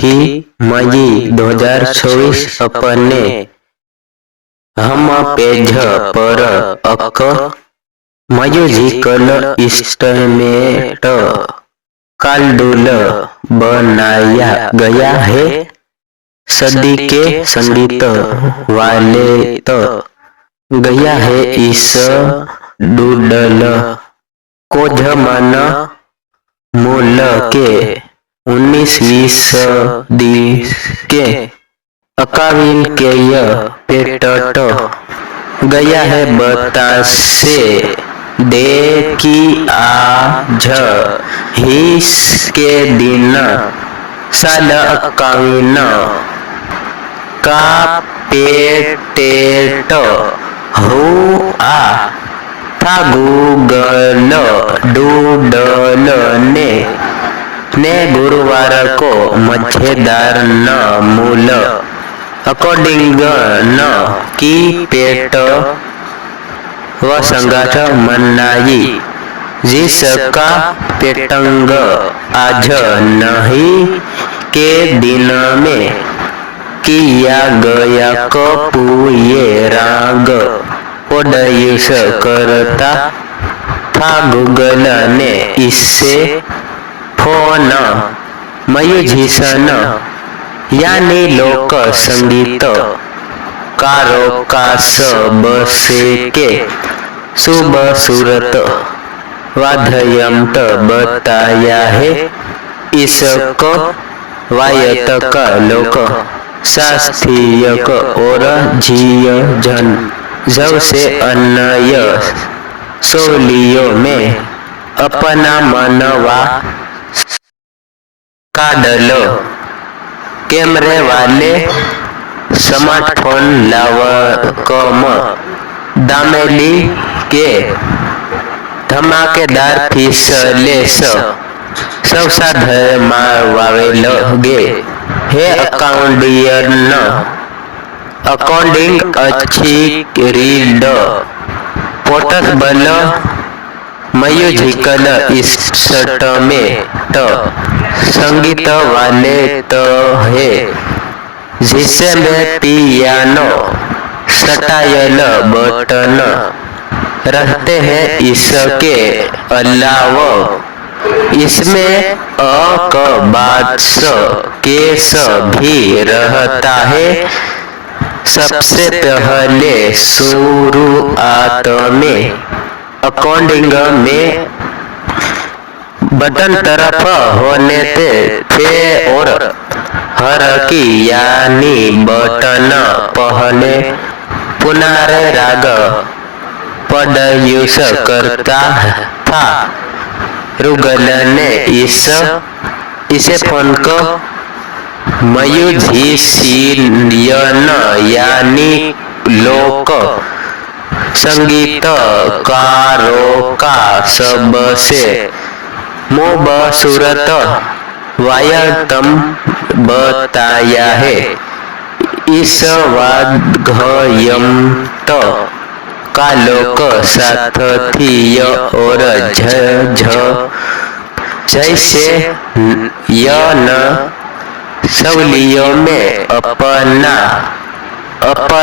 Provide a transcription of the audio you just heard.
चौथी मई 2024 अपने हम पेज पर अक म्यूजिकल इंस्ट्रूमेंट काल्डुल बनाया गया है। सदी के संगीत वाले तो गया है इस डूडल को जमान मूल के 19वीं सदी के अकाविल के पेटट गया है। बतासे दे कि आज ही के दिन साल 51 का पेटेट हुआ था। गूगल डूडल ने गुरुवार को मजेदार न मूल अकॉर्डिंग न की पेट व संगाठ मनाई जिसका पेटंग आज नहीं के दिन में किया गया। कपूये राग प्रोड्यूस करता था। गूगल ने इससे फोन म्यूजिशियन यानी लोक संगीत कारों का सबसे के शुभ सूरत वाद्ययंत्र बताया है। इसको वायतक लोक शास्त्रीय और जीयजन जब से अन्य शैलियों में अपना मनवा काडलो कैमरे वाले स्मार्टफोन लावकम दामेली के धमाकेदार फिसलेस संसाधन मारवावे लगे है। अकॉर्डिंग अच्छी रीड पोर्टेबल म्यूजिकल इंस्ट्रूमेंट संगीत वाले तो है जिसमें पियानो स्टाइल बटन रहते हैं। इसके अलावा इसमें अकबास केस भी रहता है। सबसे पहले शुरुआत में अकॉर्डिंग में बटन तरफ होने थे और हर की यानी बटन पहले पुनारे राग प्रोड्यूस करता था। गूगल ने इसे फोन को म्यूजिशियन यानी लोक संगीतकारों का सबसे खूबसूरत वाद्ययंत्र बताया है। इस वाद्ययंत्र का लोक शास्त्रीय और जैसे यन शैलियों में अपना महत्व